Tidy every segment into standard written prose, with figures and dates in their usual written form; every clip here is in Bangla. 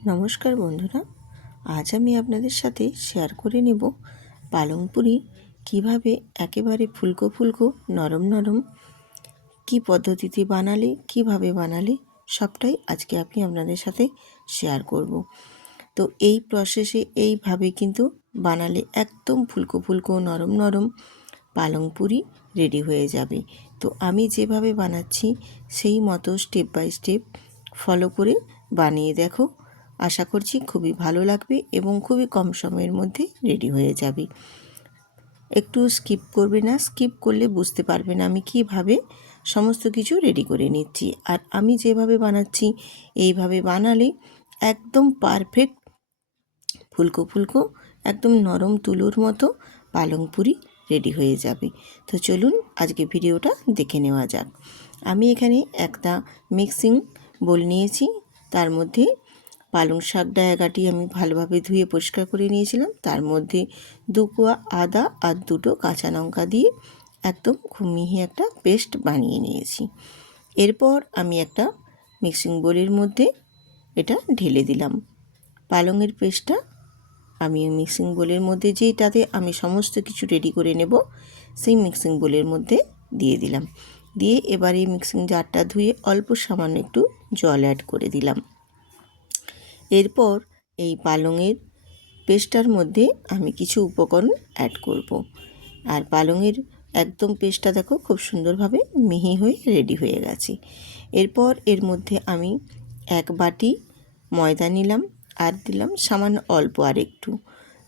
নমস্কার বন্ধুরা, আজ আমি আপনাদের সাথে শেয়ার করে নেব পালং পুরি কীভাবে একেবারে ফুলকো ফুলকো নরম নরম কি পদ্ধতিতে বানালে কিভাবে বানালে সবটাই আজকে আমি আপনাদের সাথে শেয়ার করব। তো এই প্রসেসে এইভাবে কিন্তু বানালে একদম ফুলকো ফুলকো নরম নরম পালং পুরি রেডি হয়ে যাবে। তো আমি যেভাবে বানাচ্ছি সেই মতো স্টেপ বাই স্টেপ ফলো করে বানিয়ে দেখো, আশা করছি খুবই ভালো লাগবে এবং খুবই কম সময়ের মধ্যে রেডি হয়ে যাবে। একটু স্কিপ করবে না, স্কিপ করলে বুঝতে পারবে না আমি কিভাবে সমস্ত কিছু রেডি করে নিচ্ছি। আর আমি যেভাবে বানাচ্ছি এইভাবে বানালে একদম পারফেক্ট ফুলকো ফুলকো একদম নরম তুলোর মতো পালং পুরি রেডি হয়ে যাবে। তো চলুন আজকে ভিডিওটা দেখে নেওয়া যাক। আমি এখানে একটা মিক্সিং বোল নিয়েছি, তার মধ্যে পালং শাক ডায়াগাটি আমি ভালোভাবে ধুয়ে পরিষ্কার করে নিয়েছিলাম, তার মধ্যে 2 কোয়া আদা আর 2টো কাঁচা লঙ্কা দিয়ে একদম খুব মিহি একটা পেস্ট বানিয়ে নিয়েছি। এরপর আমি একটা মিক্সিং বোলের মধ্যে এটা ঢেলে দিলাম। পালংয়ের পেস্টটা আমি মিক্সিং বোলের মধ্যে যেটাতে আমি সমস্ত কিছু রেডি করে নেব সেই মিক্সিং বোলের মধ্যে দিয়ে দিলাম। দিয়ে এবার এই মিক্সিং জারটা ধুয়ে অল্প সামান্য একটু জল অ্যাড করে দিলাম। এরপর এই পালংয়ের পেস্টটার মধ্যে আমি কিছু উপকরণ অ্যাড করব। আর পালংয়ের একদম পেস্টটা দেখো খুব সুন্দরভাবে মিহি হয়ে রেডি হয়ে গেছে। এরপর এর মধ্যে আমি 1 বাটি ময়দা নিলাম আর দিলাম সামান্য অল্প আর একটু,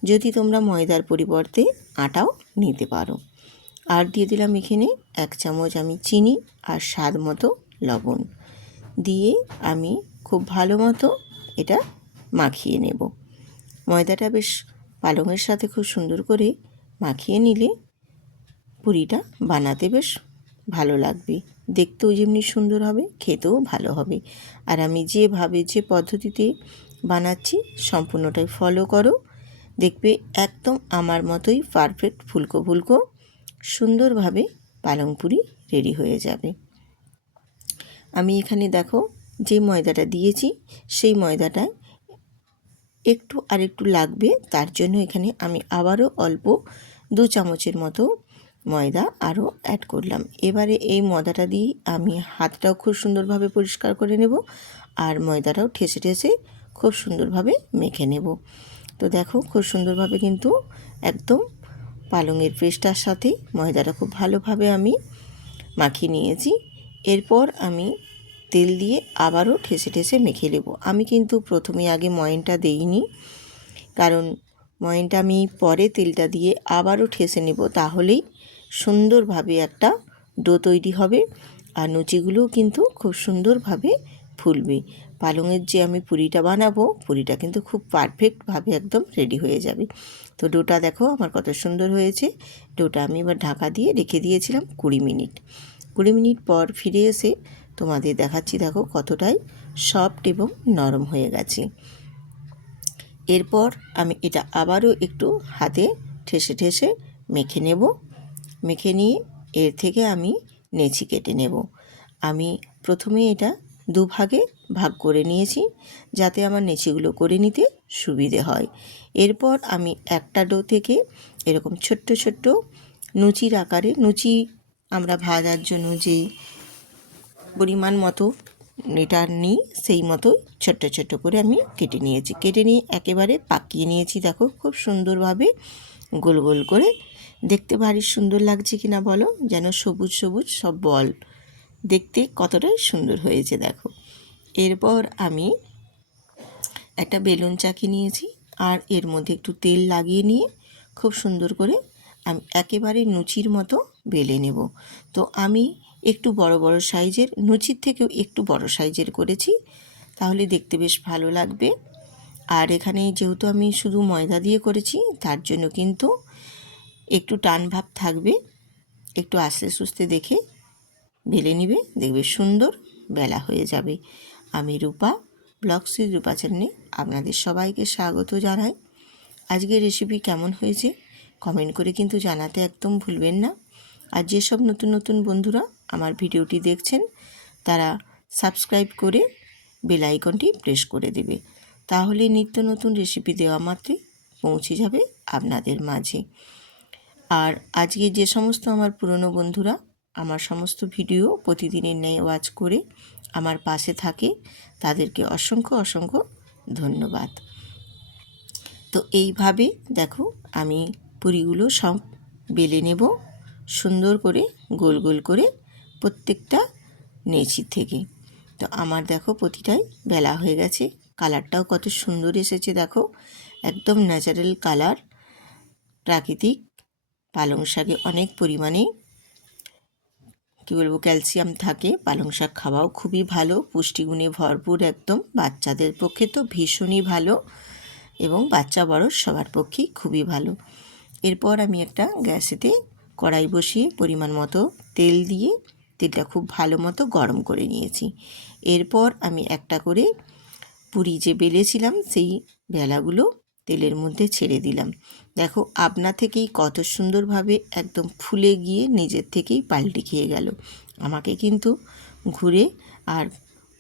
যদি তোমরা ময়দার পরিবর্তে আটাও নিতে পারো। আর দিয়ে দিলাম এখানে 1 চামচ আমি চিনি আর স্বাদ মতো লবণ দিয়ে আমি খুব ভালো মতো এটা মাখিয়ে নেব। ময়দাটা বেশ পালংয়ের সাথে খুব সুন্দর করে মাখিয়ে নিলে পুরিটা বানাতে বেশ ভালো লাগবে, দেখতেও যেমনি সুন্দর হবে খেতেও ভালো হবে। আর আমি যেভাবে যে পদ্ধতিতে বানাচ্ছি সম্পূর্ণটাই ফলো করো, দেখবে একদম আমার মতোই পারফেক্ট ফুলকো ফুলকো সুন্দরভাবে পালং পুরি রেডি হয়ে যাবে। আমি এখানে দেখো যে ময়দাটা দিয়েছি সেই ময়দাটায় একটু আর একটু লাগবে, তার জন্য এখানে আমি আবারও অল্প 2 চামচের মতো ময়দা আরও অ্যাড করলাম। এবারে এই ময়দাটা দিয়ে আমি হাতটাও খুব সুন্দরভাবে পরিষ্কার করে নেব আর ময়দাটাও ঠেসে ঠেসে খুব সুন্দরভাবে মেখে নেব। তো দেখো খুব সুন্দরভাবে কিন্তু একদম পালংয়ের পেস্টটার সাথে ময়দাটা খুব ভালোভাবে আমি মাখিয়ে নিয়েছি। এরপর আমি তেল দিয়ে আবারও ঠেসে ঠেসে মেখে নেব। আমি কিন্তু প্রথমে আগে ময়ানটা দেইনি, কারণ ময়ানটা আমি পরে তেলটা দিয়ে আবারও ঠেসে নেব, তাহলেই সুন্দরভাবে একটা ডো তৈরি হবে আর লুচিগুলোও কিন্তু খুব সুন্দরভাবে ফুলবে। পালংয়ের যে আমি পুরিটা বানাবো পুরিটা কিন্তু খুব পারফেক্টভাবে একদম রেডি হয়ে যাবে। তো ডোটা দেখো আমার কত সুন্দর হয়েছে। ডোটা আমি এবার ঢাকা দিয়ে রেখে দিয়েছিলাম 20 মিনিট। 20 মিনিট পর ফিরে এসে তোমাদের দেখাচ্ছি, দেখো কতটাই সফট এবং নরম হয়ে গেছে। এরপর আমি এটা আবারও একটু হাতে ঠেসে ঠেসে মেখে নেব। মেখে নিয়ে এর থেকে আমি নেচি কেটে নেব। আমি প্রথমে এটা 2 ভাগে ভাগ করে নিয়েছি যাতে আমার নেচিগুলো করে নিতে সুবিধে হয়। এরপর আমি একটা ডো থেকে এরকম ছোট্ট ছোট্ট লুচির আকারে, লুচি আমরা ভাজার জন্য যে পরিমাণ মতো এটা নিই সেই মতো ছোট্ট ছোট্ট করে আমি কেটে নিয়েছি। কেটে নিয়ে একেবারে পাকিয়ে নিয়েছি। দেখো খুব সুন্দরভাবে গোল গোল করে, দেখতে ভারী সুন্দর লাগছে কিনা বলো, যেন সবুজ সবুজ সব বল, দেখতে কতটাই সুন্দর হয়েছে দেখো। এরপর আমি একটা বেলুন চাকি নিয়েছি আর এর মধ্যে একটু তেল লাগিয়ে নিয়ে খুব সুন্দর করে আমি একেবারে লুচির মতো বেলে নেব। তো আমি একটু বড় বড় সাইজের, লুচির থেকেও একটু বড় সাইজের করেছি, তাহলে দেখতে বেশ ভালো লাগবে। আর এখানে যেহেতু আমি শুধু ময়দা দিয়ে করেছি তার জন্য কিন্তু একটু টান ভাব থাকবে, একটু আস্তে সুস্তে দেখে বেলে নিবে, দেখবে সুন্দর বেলা হয়ে যাবে। আমি রূপা ব্লগস উইথ রূপা চ্যানেলে আপনাদের সবাইকে স্বাগত জানাই। আজকের রেসিপি কেমন হয়েছে কমেন্ট করে কিন্তু জানাতে একদম ভুলবেন না। আর যেসব নতুন নতুন বন্ধুরা আমার ভিডিওটি দেখছেন তারা সাবস্ক্রাইব করে বেল আইকনটি প্রেস করে দেবে। তাহলে নিত্য নতুন রেসিপি দেওয়া মাত্রই পৌঁছে যাবে আপনাদের মাঝে। আর আজকে যে সমস্ত আমার পুরনো বন্ধুরা আমার সমস্ত ভিডিও প্রতিদিনের ন্যায় ওয়াচ করে আমার পাশে থাকে, তাদেরকে অসংখ্য অসংখ্য ধন্যবাদ। তো এইভাবে দেখো আমি পুরিগুলো সব বেলে নেব, সুন্দর করে গোল গোল করে প্রত্যেকটা নেচি থেকে। তো আমার দেখো প্রতিটাই বেলা হয়ে গেছে। কালারটাও কত সুন্দর এসেছে দেখো, একদম ন্যাচারাল কালার। প্রাকৃতিক পালং শাকে অনেক পরিমাণে কী বলবো ক্যালসিয়াম থাকে। পালং শাক খাওয়াও খুবই ভালো, পুষ্টিগুণে ভরপুর একদম। বাচ্চাদের পক্ষে তো ভীষণই ভালো এবং বাচ্চা বড় সবার পক্ষেই খুবই ভালো। এরপর আমি একটা গ্যাসেতে কড়াই বসিয়ে পরিমাণ মতো তেল দিয়ে তেলটা খুব ভালো মতো গরম করে নিয়েছি। এরপর আমি একটা করে পুরি যে বেলেছিলাম সেই বেলাগুলো তেলের মধ্যে ছেড়ে দিলাম। দেখো আপনা থেকেই কত সুন্দরভাবে একদম ফুলে গিয়ে নিজের থেকেই পাল্টে খেয়ে গেল। আমাকে কিন্তু ঘুরে আর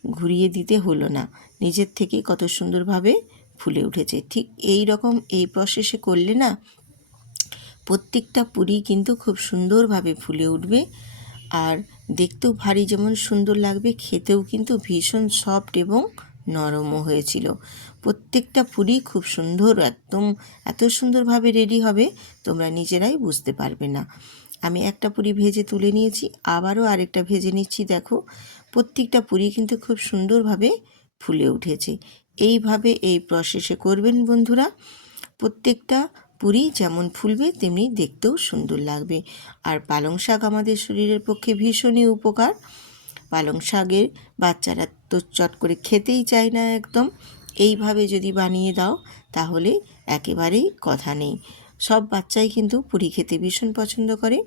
ঘুরিয়ে দিতে হলো না, নিজের থেকেই কত সুন্দরভাবে ফুলে উঠেছে। ঠিক এই রকম এই প্রসেসে করলে না প্রত্যেকটা পুরি কিন্তু খুব সুন্দরভাবে ফুলে উঠবে, আর দেখতেও ভারী যেমন সুন্দর লাগবে, খেতেও কিন্তু ভীষণ সফট এবং নরমও হয়েছিল। প্রত্যেকটা পুরি খুব সুন্দর একদম এত সুন্দরভাবে রেডি হবে তোমরা নিজেরাই বুঝতে পারবে না। আমি একটা পুরি ভেজে তুলে নিয়েছি, আবারও আরেকটা ভেজে নিচ্ছি। দেখো প্রত্যেকটা পুরি কিন্তু খুব সুন্দরভাবে ফুলে উঠেছে। এইভাবে এই প্রসেসে করবেন বন্ধুরা, প্রত্যেকটা পুরি যেমন ফুলবে তেমনি দেখতেও সুন্দর লাগবে। আর পালং শাক আমাদের শরীরের পক্ষে ভীষণই উপকার। পালং শাকের বাচ্চারা তো চট করে খেতেই চায় না একদম। এইভাবে যদি বানিয়ে দাও তাহলে একেবারেই কথা নেই, সব বাচ্চাই কিন্তু পুরি খেতে ভীষণ পছন্দ করে।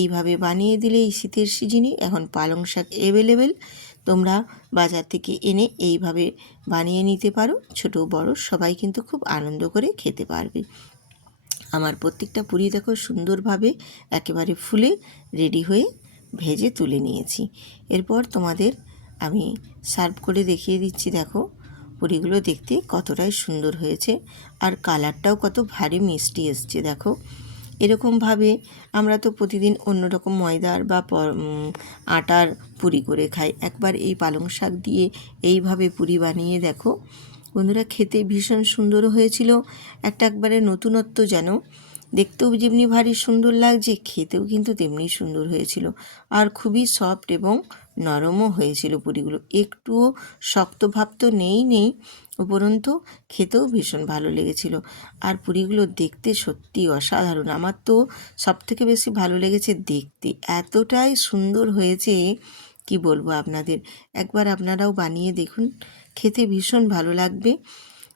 এইভাবে বানিয়ে দিলে এই শীতের সিজনে এখন পালং শাক অ্যাভেলেবেল, তোমরা বাজার থেকে এনে এইভাবে বানিয়ে নিতে পারো। ছোট বড় সবাই কিন্তু খুব আনন্দ করে খেতে পারবে। আমার প্রত্যেকটা পুরি দেখো সুন্দরভাবে একেবারে ফুলে রেডি হয়ে ভেজে তুলে নিয়েছি। এরপর তোমাদের আমি সার্ভ করে দেখিয়ে দিচ্ছি। দেখো পুরিগুলো দেখতে কতটাই সুন্দর হয়েছে, আর কালারটাও কত ভারী মিষ্টি এসছে। দেখো এরকমভাবে আমরা তো প্রতিদিন অন্যরকম ময়দার বা আটার পুরি করে খাই, একবার এই পালং শাক দিয়ে এইভাবে পুরি বানিয়ে দেখো বন্ধুরা, খেতে ভীষণ সুন্দর হয়েছিল। একবারে নতুনত্ব যেন, দেখতেও যেমনি ভারী সুন্দর লাগছে, খেতেও কিন্তু তেমনি সুন্দর হয়েছিল। আর খুবই সফট এবং নরমও হয়েছিল পুরিগুলো, একটুও শক্ত ভাব তো নেই উপরন্তু খেতেও ভীষণ ভালো লেগেছিল। আর পুরিগুলো দেখতে সত্যি অসাধারণ। আমার তো সবথেকে বেশি ভালো লেগেছে দেখতে, এতটাই সুন্দর হয়েছে কি বলবো আপনাদের। একবার আপনারাও বানিয়ে দেখুন, খেতে ভীষণ ভালো লাগবে,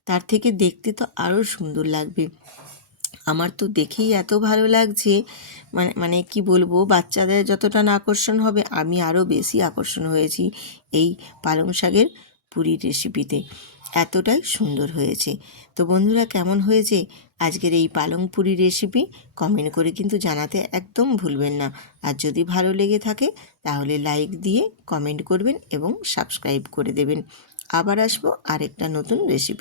তার থেকে দেখতে তো আরও সুন্দর লাগবে। আমার তো দেখেই এত ভালো লাগছে, মানে কি বলবো, বাচ্চাদের যতটা না আকর্ষণ হবে আমি আরও বেশি আকর্ষণ হয়েছি এই পালং শাকের পুরি রেসিপিতে, এতটাই সুন্দর হয়েছে। তো বন্ধুরা কেমন হয়েছে আজকের এই পালং পুরি রেসিপি কমেন্ট করে কিন্তু জানাতে একদম ভুলবেন না। আর যদি ভালো লেগে থাকে তাহলে লাইক দিয়ে কমেন্ট করবেন এবং সাবস্ক্রাইব করে দেবেন। আবার আসবো আরেকটা নতুন রেসিপি।